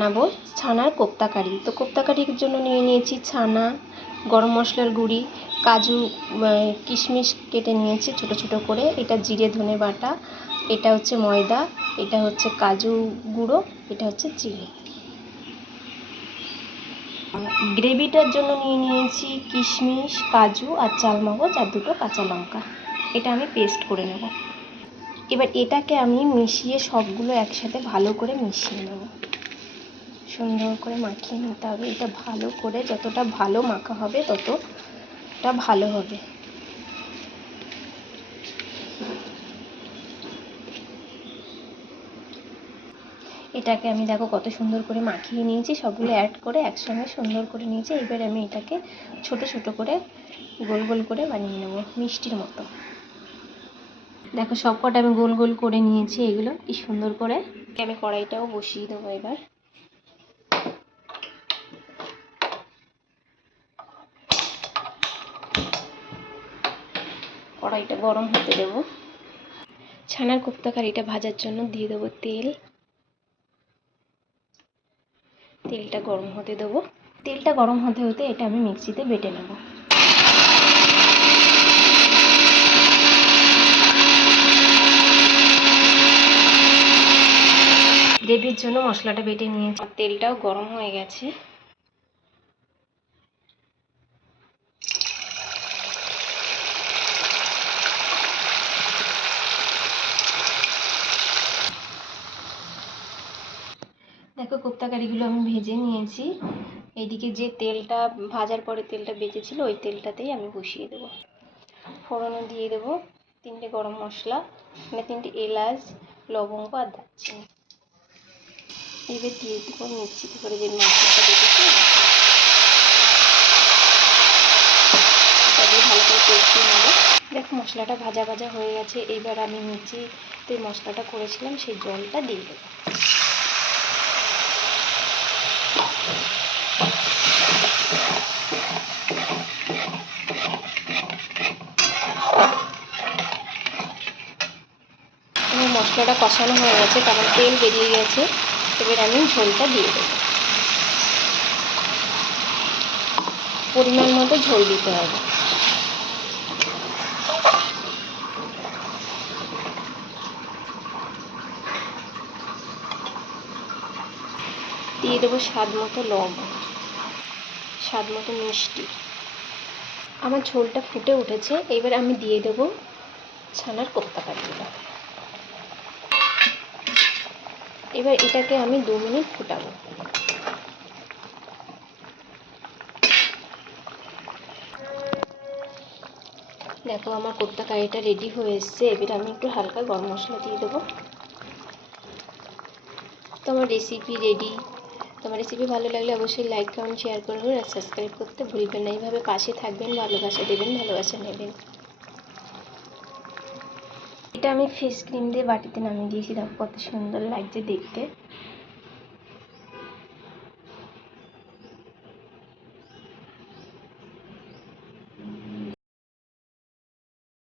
বানাবো ছানার কোপ্তা কারি তো কোপ্তা কারির জন্য নিয়ে নিয়েছি ছানা, গরম মশলার গুঁড়ি, কাজু কিশমিশ কেটে নিয়েছি ছোট ছোট করে। এটা জিরে ধনে বাটা, এটা হচ্ছে ময়দা, এটা হচ্ছে কাজু গুঁড়ো, এটা হচ্ছে চিনি। গ্রেভিটার জন্য নিয়ে নিয়েছি কিশমিশ, কাজু আর চালমগজ আর দুটো কাঁচা লঙ্কা। এটা আমি পেস্ট করে নেব। এবার এটাকে আমি মিশিয়ে সবগুলো একসাথে ভালো করে মিশিয়ে নেব। সুন্দর করে মাখিয়ে নিতে হবে। এটা ভালো করে যতটা ভালো মাখা হবে ততটা ভালো হবে। এটাকে আমি দেখো কত সুন্দর করে মাখিয়ে নিয়েছি। সবগুলো অ্যাড করে একসঙ্গে সুন্দর করে নিয়েছি। এবার আমি এটাকে ছোট ছোট করে গোল গোল করে বানিয়ে নেব মিষ্টির মতো। দেখো সব কটা আমি গোল গোল করে নিয়েছি। এগুলো কি সুন্দর করে। আমি কড়াইটাও বসিয়ে দেবো এবার। কড়াইটা গরম হতে দেবো। ছানার কোপ্তা কারিটা ভাজার জন্য দিয়ে দেবো তেল। তেলটা গরম হতে দেবো। তেলটা গরম হতে হতে এটা আমি মিক্সিতে বেটে নেব। গ্রেভির জন্য মশলাটা বেটে নিয়েছি। তেলটাও গরম হয়ে গেছে। দেখো কোপ্তা কারিগুলো আমি ভেজে নিয়েছি। এইদিকে যে তেলটা, ভাজার পরে তেলটা বেঁচেছিল, ওই তেলটাতেই আমি বসিয়ে দেবো। ফোড়নে দিয়ে দেবো তিনটে গরম মশলা মানে তিনটে এলাচ, লবঙ্গ আর দারচিনি। এবার দিয়ে দেবো মিক্সিতে করে যে মশলাটা বেঁচেছে। ভালো করে দেখো, মশলাটা ভাজা ভাজা হয়ে গেছে। এবার আমি মিক্সিতে মশলাটা করেছিলাম, সেই জলটা দিয়ে দেবো। মশলাটা কষানো হয়ে গেছে, কারণ তেল বেরিয়ে গেছে। এবার আমি ঝোলটা দিয়ে দেবো। পরিমাণ মতো ঝোল দিতে হবে। দিয়ে দেবো স্বাদ মতো লবণ। স্বাদ মতো মিষ্টি। আমার ঝোলটা ফুটে উঠেছে। এবার আমি দিয়ে দেবো ছানার কোপ্তা কারিগুলো এবার এটাকে আমি দু মিনিট ফুটাবো। দেখো, আমার কোপ্তা কারিটা রেডি হয়ে এসছে। এবার আমি একটু হালকা গরম মশলা দিয়ে দেবো। তো আমার রেসিপি রেডি তোমার রেসিপি ভালো লাগলে অবশ্যই লাইক কমেন্ট শেয়ার করবেন আর সাবস্ক্রাইব করতে ভুলবেন না। এইভাবে পাশে থাকবেন, ভালোবাসা দেবেন, ভালোবাসা নেবেন। এটা আমি ফেস ক্রিম দিয়ে বাটিতে নামিয়ে দিয়েছি দেখো কত সুন্দর লাগছে দেখতে।